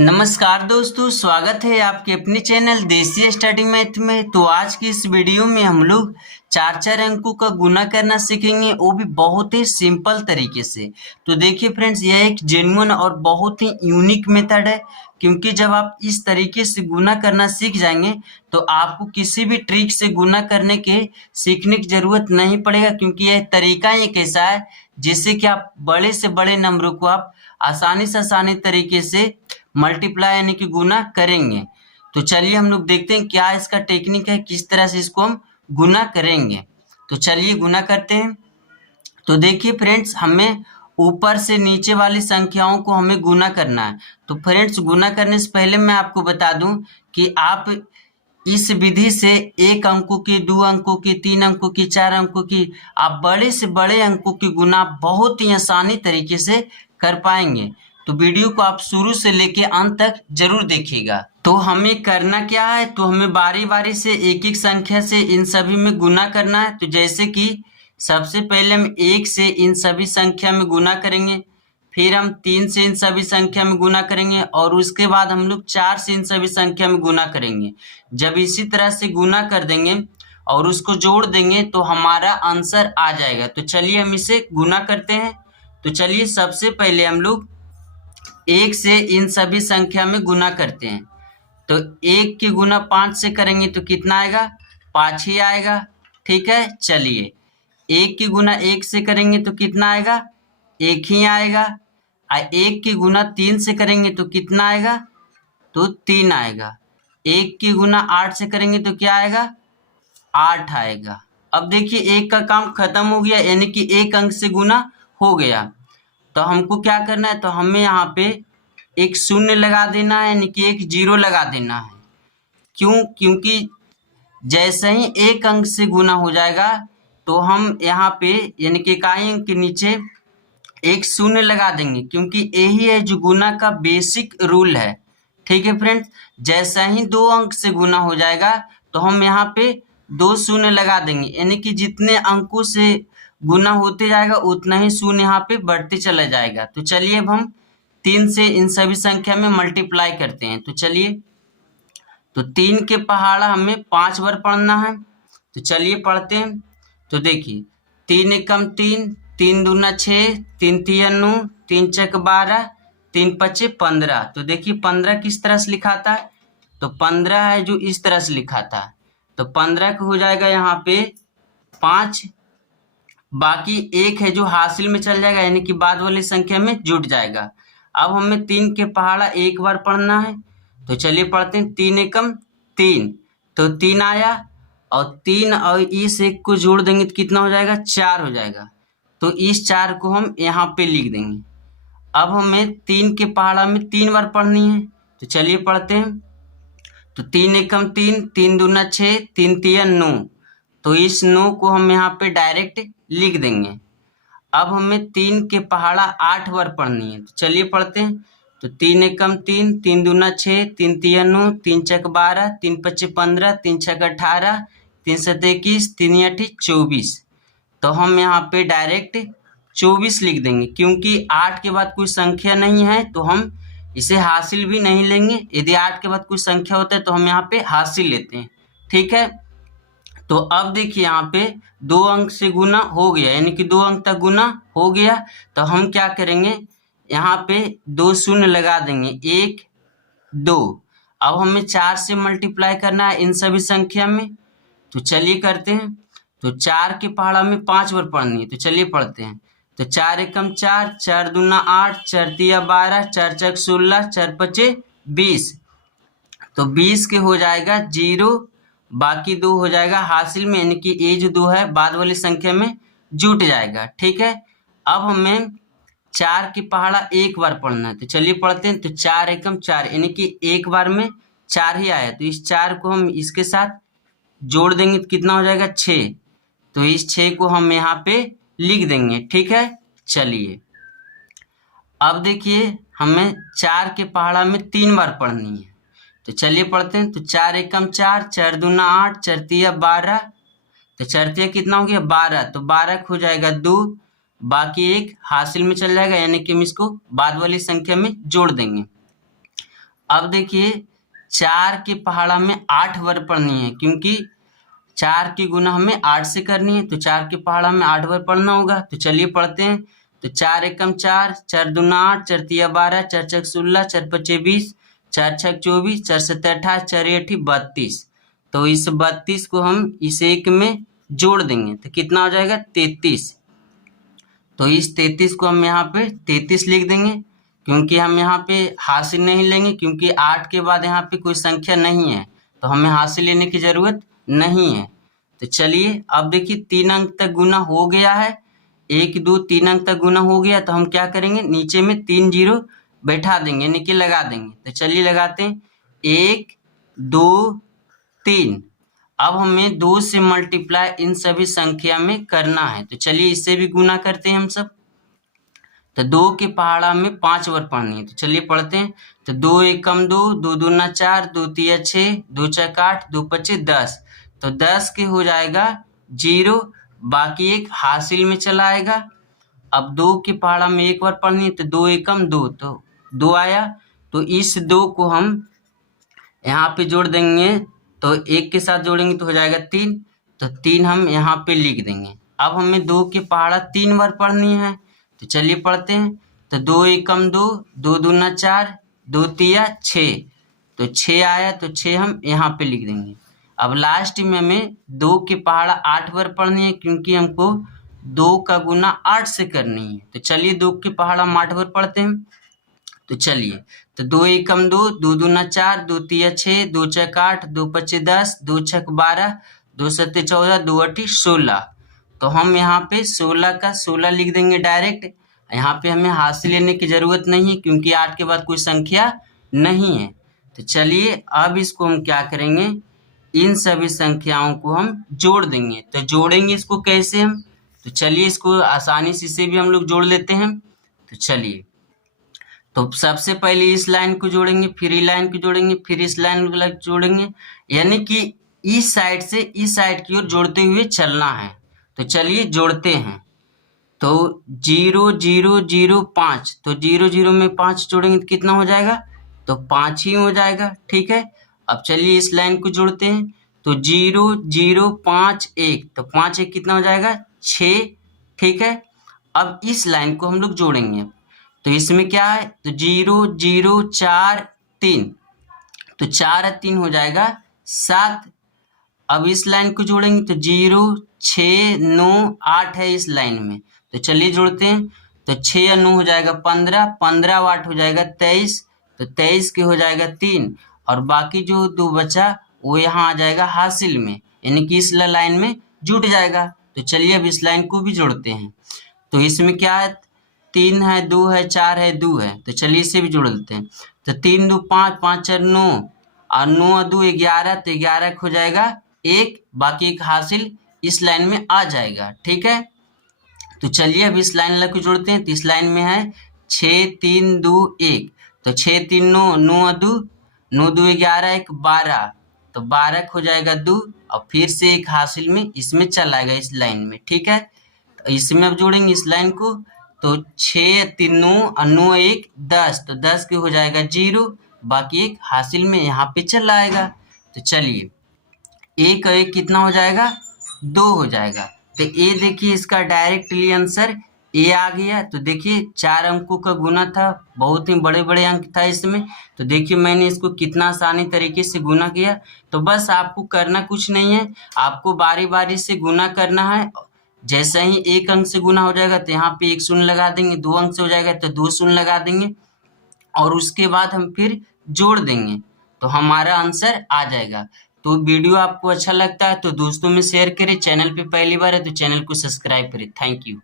नमस्कार दोस्तों, स्वागत है आपके अपने चैनल देसी स्टडी मैथ में। तो आज की इस वीडियो में हम लोग चार चार अंकों का गुना करना सीखेंगे, वो भी बहुत ही सिंपल तरीके से। तो देखिए फ्रेंड्स, यह एक जेन्युइन और बहुत ही यूनिक मेथड है, क्योंकि जब आप इस तरीके से गुना करना सीख जाएंगे तो आपको किसी भी ट्रिक से गुना करने के सीखने की जरूरत नहीं पड़ेगा, क्योंकि यह तरीका एक ऐसा है जिससे कि आप बड़े से बड़े नंबरों को आप आसानी से आसानी तरीके से मल्टीप्लाई यानी कि गुना करेंगे। तो चलिए हम लोग देखते हैं क्या इसका टेक्निक है, किस तरह से इसको हम गुना करेंगे। तो चलिए गुना करते हैं। तो देखिए फ्रेंड्स, हमें ऊपर से नीचे वाली संख्याओं को हमें गुना करना है। तो फ्रेंड्स, गुना करने से पहले मैं आपको बता दूं कि आप इस विधि से एक अंकों की, दो अंकों की, तीन अंकों की, चार अंकों की, आप बड़े से बड़े अंकों की गुना बहुत ही आसानी तरीके से कर पाएंगे। तो वीडियो को आप शुरू से लेके अंत तक जरूर देखिएगा। तो हमें करना क्या है, तो हमें बारी बारी से एक एक संख्या से इन सभी में गुना करना है। तो जैसे कि सबसे पहले हम एक से इन सभी संख्या में गुना करेंगे, फिर हम तीन से इन सभी संख्या में गुना करेंगे, और उसके बाद हम लोग चार से इन सभी संख्या में गुना करेंगे। जब इसी तरह से गुना कर देंगे और उसको जोड़ देंगे तो हमारा आंसर आ जाएगा। तो चलिए हम इसे गुना करते हैं। तो चलिए सबसे पहले हम लोग एक से इन सभी संख्या में गुना करते हैं। तो एक की गुना 5 से करेंगे तो कितना आएगा, 5 ही आएगा। ठीक है, चलिए एक की गुना 1 से करेंगे तो कितना आएगा, 1 ही आएगा। एक की गुना 3 से करेंगे तो कितना आएगा, तो 3 आएगा। एक की गुना 8 से करेंगे तो क्या आएगा, 8 आएगा। अब देखिए एक का काम खत्म हो गया, यानी कि एक अंक से गुना हो गया। तो हमको क्या करना है, तो हमें यहाँ पे एक शून्य लगा देना है, यानी कि एक जीरो लगा देना है। क्यों? क्योंकि जैसे ही एक अंक से गुना हो जाएगा तो हम यहाँ पे यानी कि इकाई अंक के नीचे एक शून्य लगा देंगे, क्योंकि यही है जो गुना का बेसिक रूल है। ठीक है फ्रेंड्स, जैसा ही दो अंक से गुना हो जाएगा तो हम यहाँ पे दो शून्य लगा देंगे, यानी कि जितने अंकों से गुना होते जाएगा उतना ही शून्य यहाँ पे बढ़ते चला जाएगा। तो चलिए अब हम 3 से इन सभी संख्या में मल्टीप्लाई करते हैं। तो चलिए, तो 3 के पहाड़ा हमें 5 बार पढ़ना है। तो चलिए पढ़ते हैं। तो देखिए 3 एकम 3, 3 दूना 6, 3 तिया 9, 3 चक 12, 3 पचे 15। तो देखिए 15 किस तरह से लिखा था, तो 15 है जो इस तरह से लिखा था। तो 15 का हो जाएगा यहाँ पे 5, बाकी एक है जो हासिल में चल जाएगा, यानी कि बाद वाली संख्या में जुट जाएगा। अब हमें 3 के पहाड़ा एक बार पढ़ना है। तो चलिए पढ़ते हैं। 3 एकम 3, तो 3 आया, और 3 और इस एक को जोड़ देंगे तो कितना हो जाएगा, 4 हो जाएगा। तो इस 4 को हम यहाँ पे लिख देंगे। अब हमें 3 के पहाड़ा में 3 बार पढ़नी है। तो चलिए पढ़ते हैं। तो 3 एकम 3, 3 दूना 6, 3 तिया 9। तो इस 9 को हम यहाँ पे डायरेक्ट लिख देंगे। अब हमें 3 के पहाड़ा 8 बार पढ़नी है। तो चलिए पढ़ते हैं। तो 3 एकम 3, 3 दूना 6, 3 तिया 9, 3 चक 12, 3 पचे 15, 3 छक 18, 3 सत 21, 3 आठी 24। तो हम यहाँ पे डायरेक्ट 24 लिख देंगे, क्योंकि 8 के बाद कोई संख्या नहीं है तो हम इसे हासिल भी नहीं लेंगे। यदि 8 के बाद कोई संख्या होता है तो हम यहाँ पे हासिल लेते हैं। ठीक है, तो अब देखिए यहाँ पे 2 अंक से गुना हो गया, यानी कि 2 अंक तक गुना हो गया। तो हम क्या करेंगे, यहाँ पे 2 शून्य लगा देंगे, 1 2। अब हमें 4 से मल्टीप्लाई करना है इन सभी संख्या में। तो चलिए करते हैं। तो 4 के पहाड़ा में 5 बार पढ़नी है। तो चलिए पढ़ते हैं। तो 4 एकम 4, 4 दूना 8, 4 तिया 12, 4 चक 16, 4 पचे 20। तो 20 के हो जाएगा 0, बाकी 2 हो जाएगा हासिल में, यानी कि ये जो 2 है बाद वाली संख्या में जुट जाएगा। ठीक है, अब हमें 4 की पहाड़ा एक बार पढ़ना है। तो चलिए पढ़ते हैं। तो 4 एकम 4, यानी कि एक बार में 4 ही आया। तो इस 4 को हम इसके साथ जोड़ देंगे तो कितना हो जाएगा, 6। तो इस 6 को हम यहाँ पे लिख देंगे। ठीक है, चलिए अब देखिए हमें 4 के पहाड़ा में 3 बार पढ़नी है। तो चलिए पढ़ते हैं। तो 4 एकम 4, 4 दूना 8, 4 तिया 12। तो 4 तिया कितना हो गया, 12। तो 12 हो जाएगा 2, बाकी एक हासिल में चल जाएगा, यानी कि हम इसको बाद वाली संख्या में जोड़ देंगे। अब देखिए 4 के पहाड़ा में 8 बार पढ़नी है, क्योंकि 4 की गुना हमें 8 से करनी है, तो 4 के पहाड़ा में 8 बार पढ़ना होगा। तो चलिए पढ़ते हैं। तो 4 एकम 4, 4 दूना 8, 4 तिया 12, 4 छक 16, 4 पचे 20, 4 छक 24, 4 सत्ते 28, 4 अठी 32। तो इस 32 को हम इस एक में जोड़ देंगे तो कितना हो जाएगा 33। तो इस 33 को हम यहाँ पे 33 लिख देंगे, क्योंकि हम यहाँ पे हासिल नहीं लेंगे, क्योंकि 8 के बाद यहाँ पे कोई संख्या नहीं है, तो हमें हासिल लेने की जरूरत नहीं है। तो चलिए अब देखिए 3 अंक तक गुना हो गया है, 1 2 3 अंक तक गुना हो गया। तो हम क्या करेंगे, नीचे में 3 जीरो बैठा देंगे, यानी कि लगा देंगे। तो चलिए लगाते हैं, 1 2 3। अब हमें 2 से मल्टीप्लाई इन सभी संख्या में करना है। तो चलिए इससे भी गुना करते हैं हम सब। तो 2 के पहाड़ा में 5 बार पढ़नी है। तो चलिए पढ़ते हैं। तो 2 एकम 2, 2 दूना 4, 2 तिया 6, 2 छक 8, 2 पचे 10। तो 10 के हो जाएगा 0, बाकी एक हासिल में चला आएगा। अब 2 के पहाड़ा में 1 बार पढ़नी है, तो 2 एकम 2, तो 2 आया। तो इस 2 को हम यहाँ पे जोड़ देंगे, तो 1 के साथ जोड़ेंगे तो हो जाएगा 3। तो 3 हम यहाँ पे लिख देंगे। अब हमें 2 के पहाड़ा 3 बार पढ़नी है। तो चलिए पढ़ते हैं। तो 2 एकम 2, 2 दूना 4, 2 तिया 6, तो 6 आया। तो 6 हम यहाँ पे लिख देंगे। अब लास्ट में हमें 2 के पहाड़ा 8 बार पढ़नी है, क्योंकि हमको 2 का गुना 8 से करनी है। तो चलिए 2 के पहाड़ा हम 8 बार पढ़ते हैं। तो चलिए, तो 2 एकम 2, 2 दूना 4, 2 तिया 6, 2 छक 8, 2 पचे 10, 2 छक 12, 2 सत्ते 14, 2 अठी 16। तो हम यहाँ पे 16 का 16 लिख देंगे डायरेक्ट। यहाँ पे हमें हासिल लेने की जरूरत नहीं है, क्योंकि 8 के बाद कोई संख्या नहीं है। तो चलिए अब इसको हम क्या करेंगे, इन सभी संख्याओं को हम जोड़ देंगे। तो जोड़ेंगे इसको कैसे हम, तो चलिए इसको आसानी से इसे भी हम लोग जोड़ लेते हैं। तो चलिए, तो सबसे पहले इस लाइन को जोड़ेंगे, फिर इस लाइन को जोड़ेंगे, फिर इस लाइन को जोड़ेंगे, यानी कि इस साइड से इस साइड की ओर जोड़ते हुए चलना है। तो चलिए जोड़ते हैं। तो 0 0 0 5, तो 0 0 में 5 जोड़ेंगे तो कितना हो जाएगा, तो 5 ही हो जाएगा। ठीक है, अब चलिए इस लाइन को जोड़ते हैं। तो 0 0 5 1, तो 5 1 कितना हो जाएगा 6। ठीक है, अब इस लाइन को हम लोग जोड़ेंगे। तो इसमें क्या है, तो 0 0 4 3, तो 4 और 3 हो जाएगा 7। अब इस लाइन को जोड़ेंगे तो 0 6 9 8 है इस लाइन में। तो चलिए जोड़ते हैं। तो 6 और 9 हो जाएगा 15, 15 और 8 हो जाएगा 23, तो 23 के हो जाएगा 3, और बाकी जो 2 बचा वो यहाँ आ जाएगा हासिल में, यानी कि इस लाइन में जुट जाएगा। तो चलिए अब इस लाइन को भी जोड़ते हैं। तो इसमें क्या है, 3 है, 2 है, 4 है, 2 है। तो चलिए इसे भी जोड़ देते हैं। तो 3 2 5, 5 4 9, और 9 और 2 11, तो 11 हो जाएगा 1, बाकी एक हासिल इस लाइन में आ जाएगा। ठीक है, तो चलिए अब इस लाइन को जोड़ते हैं। तो इस लाइन में है 6 3 2 1, तो 6 3 9, 9 और 2, 9 2 11, 1 12, तो 12 हो जाएगा 2, और फिर से एक हासिल में इसमें चला आएगा इस लाइन में। ठीक है, तो इसमें अब जोड़ेंगे इस लाइन को। तो 6 3 9 और 9 1 10, तो 10 के हो जाएगा 0, बाकी एक हासिल में यहाँ पे चला आएगा। तो चलिए 1 और 1 कितना हो जाएगा 2 हो जाएगा। तो ये देखिए इसका डायरेक्टली आंसर ए आ गया। तो देखिए 4 अंकों का गुना था, बहुत ही बड़े बड़े अंक था इसमें। तो देखिए मैंने इसको कितना आसानी तरीके से गुना किया। तो बस आपको करना कुछ नहीं है, आपको बारी बारी से गुना करना है। जैसे ही 1 अंक से गुना हो जाएगा तो यहाँ पे 1 शून्य लगा देंगे, 2 अंक से हो जाएगा तो 2 शून्य लगा देंगे, और उसके बाद हम फिर जोड़ देंगे, तो हमारा आंसर आ जाएगा। तो वीडियो आपको अच्छा लगता है तो दोस्तों में शेयर करें, चैनल पे पहली बार है तो चैनल को सब्सक्राइब करें। Thank you.